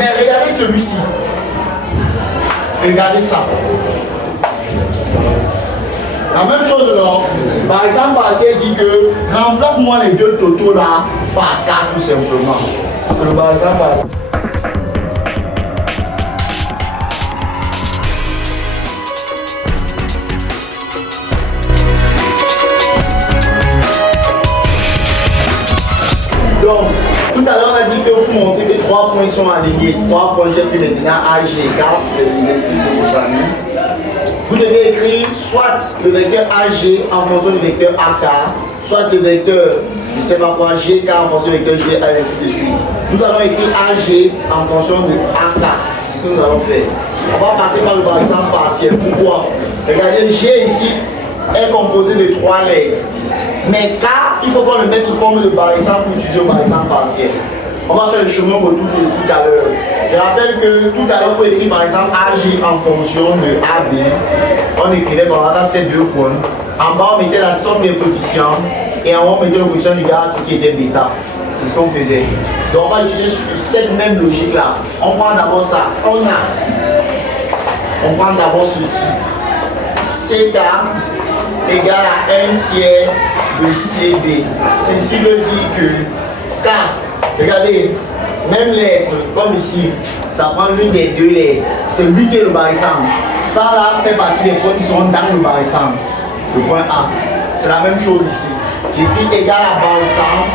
Mais regardez celui-ci. Regardez ça. La même chose là, par exemple, partiel dit que remplace-moi les deux totaux là par 4 tout simplement. C'est le par exemple partiel. Donc, tout à l'heure on a dit que pour montrer que 3 points sont alignés, 3 points j'ai pris maintenant AG égale, c'est l'exercice de votre ami. Vous devez écrire soit le vecteur AG en fonction du vecteur AK, soit le vecteur, je ne sais pas quoi, GK en fonction du vecteur GA et ainsi de suite. Nous allons écrire AG en fonction de AK. C'est ce que nous allons faire. On va passer par le par exemple partiel. Pourquoi? Regardez, G ici est composé de 3 lettres. Mais K, il faut qu'on le mette sous forme de par exemple pour utiliser le par exemple partiel. On va faire le chemin retour de tout à l'heure. Je rappelle que tout à l'heure, pour écrire par exemple AG en fonction de AB, on écrivait qu'on va faire 2 points. En bas, on mettait la somme des coefficients et en haut, on mettait le coefficient du gaz qui était bêta. C'est ce qu'on faisait. Donc, on va utiliser cette même logique-là. On prend d'abord ça. On prend d'abord ceci. CK égale à 1 tiers de CD. Ceci veut dire que K, regardez, même lettre, comme ici, ça prend l'une des 2 lettres. C'est lui qui est le barycentre. Ça là fait partie des points qui sont dans le barycentre. Le point A. C'est la même chose ici. J'écris égal à barycentre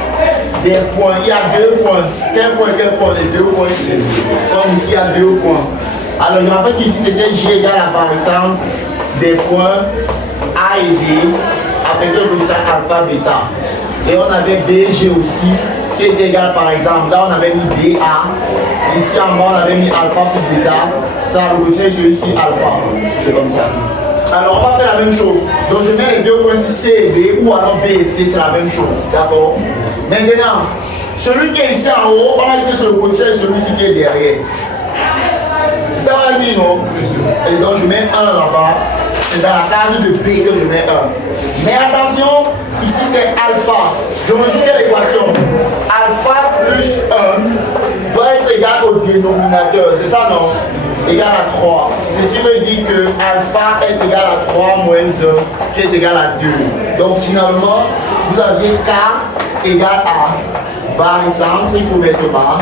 des points. Il y a 2 points. Quel point? Les 2 points ici. Comme ici, il y a 2 points. Alors je rappelle qu'ici c'était J égale à barycentre des points A et B avec le coefficient alpha bêta. Et on avait BG aussi qui est égal par exemple, là on avait mis BA, ici en bas on avait mis alpha pour bêta, ça le coefficient sur ici alpha, c'est comme ça. Alors on va faire la même chose, donc je mets les 2 points ici C et B ou alors B et C, c'est la même chose, d'accord? Maintenant, celui qui est ici en haut, on va dire que c'est le coefficient et celui-ci qui est derrière. Ça va dire non? Et donc je mets 1 là-bas. C'est dans la case de B que je mets 1. Mais attention, ici c'est alpha. Je me souviens de l'équation. Alpha plus 1 doit être égal au dénominateur. C'est ça, non? Égal à 3. Ceci veut dire que alpha est égal à 3 moins 1 qui est égal à 2. Donc finalement, vous aviez K égal à barycentre, il faut mettre bas.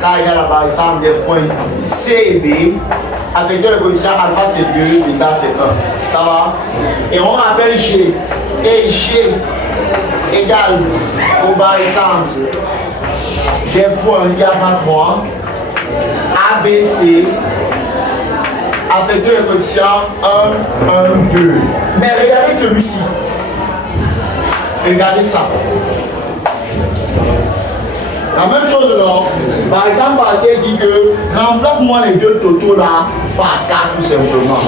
K égale à barycentre des points C et B. Avec le coefficient alpha c'est 2, bêta c'est 1. Ça va? Et on rappelle G. Et G égale au barycentre des points également 3, ABC, avec le coefficient 1, 1, 2. Mais regardez celui-ci. Regardez ça. La même chose là, par exemple, partiel dit que remplace-moi les 2 totaux là par 4 tout simplement.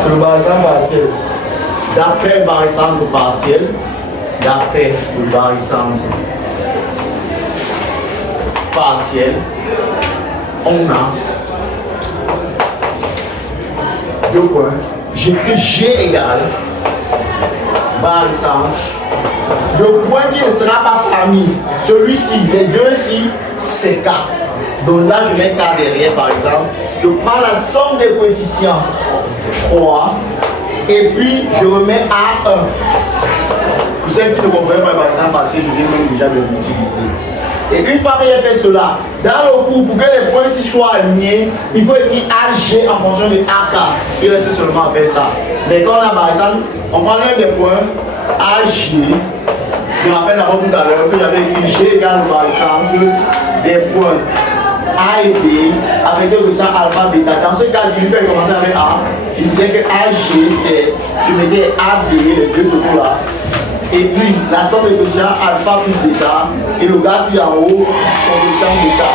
C'est le par exemple partiel. D'après le par exemple partiel, d'après le par exemple partiel, on a 2 points. J'écris G égale barycentre. Le point qui ne sera pas parmi celui-ci, les 2 ici, c'est K. Donc là, je mets K derrière par exemple. Je prends la somme des coefficients 3 et puis je remets A1. Pour celles qui ne comprennent pas par exemple, parce que je viens même déjà de l'utiliser. Et une fois que j'ai fait cela, dans le cours, pour que les points ici soient alignés, il faut écrire AG en fonction de AK. Il reste seulement à faire ça. Mais quand on a par exemple, on prend l'un des points AG. Je me rappelle avant tout à l'heure que j'avais écrit G égale par exemple des points A et B avec le coefficient alpha bêta. Dans ce cas, Philippe a commencé avec A. Il disait que AG c'est, je mettais AB, les 2 totaux là. Et puis la somme des coefficients alpha plus bêta et le gaz ici en haut, son coefficient bêta.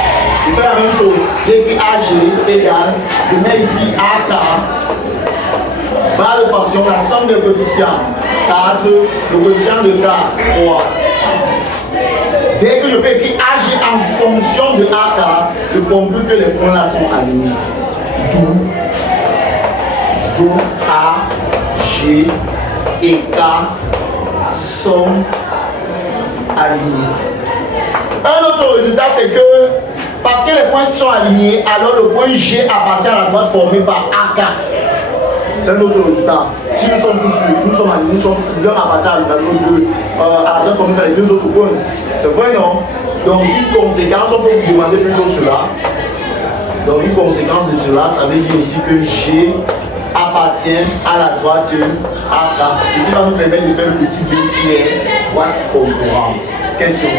Je fais la même chose. J'ai écrit AG égale, je mets ici AK. Barre de fonction, la somme des coefficients 4, le coefficient de K 3. Dès que je peux écrire AG en fonction de AK, je conclue que les points là sont alignés. D'où A, G et K sont alignés. Un autre résultat, c'est que Parce que les points sont alignés, alors le point G appartient à la droite formée par AK. C'est un autre résultat. Si nous sommes tous sûrs, nous sommes alignés, l'un appartient à la droite formée par les deux autres points. C'est vrai, non? Donc, une conséquence, on peut vous demander plutôt cela. Donc, une conséquence de cela, ça veut dire aussi que G appartient à la droite de AK. Ceci va nous permettre de faire le petit B qui est droite concurrente. Question.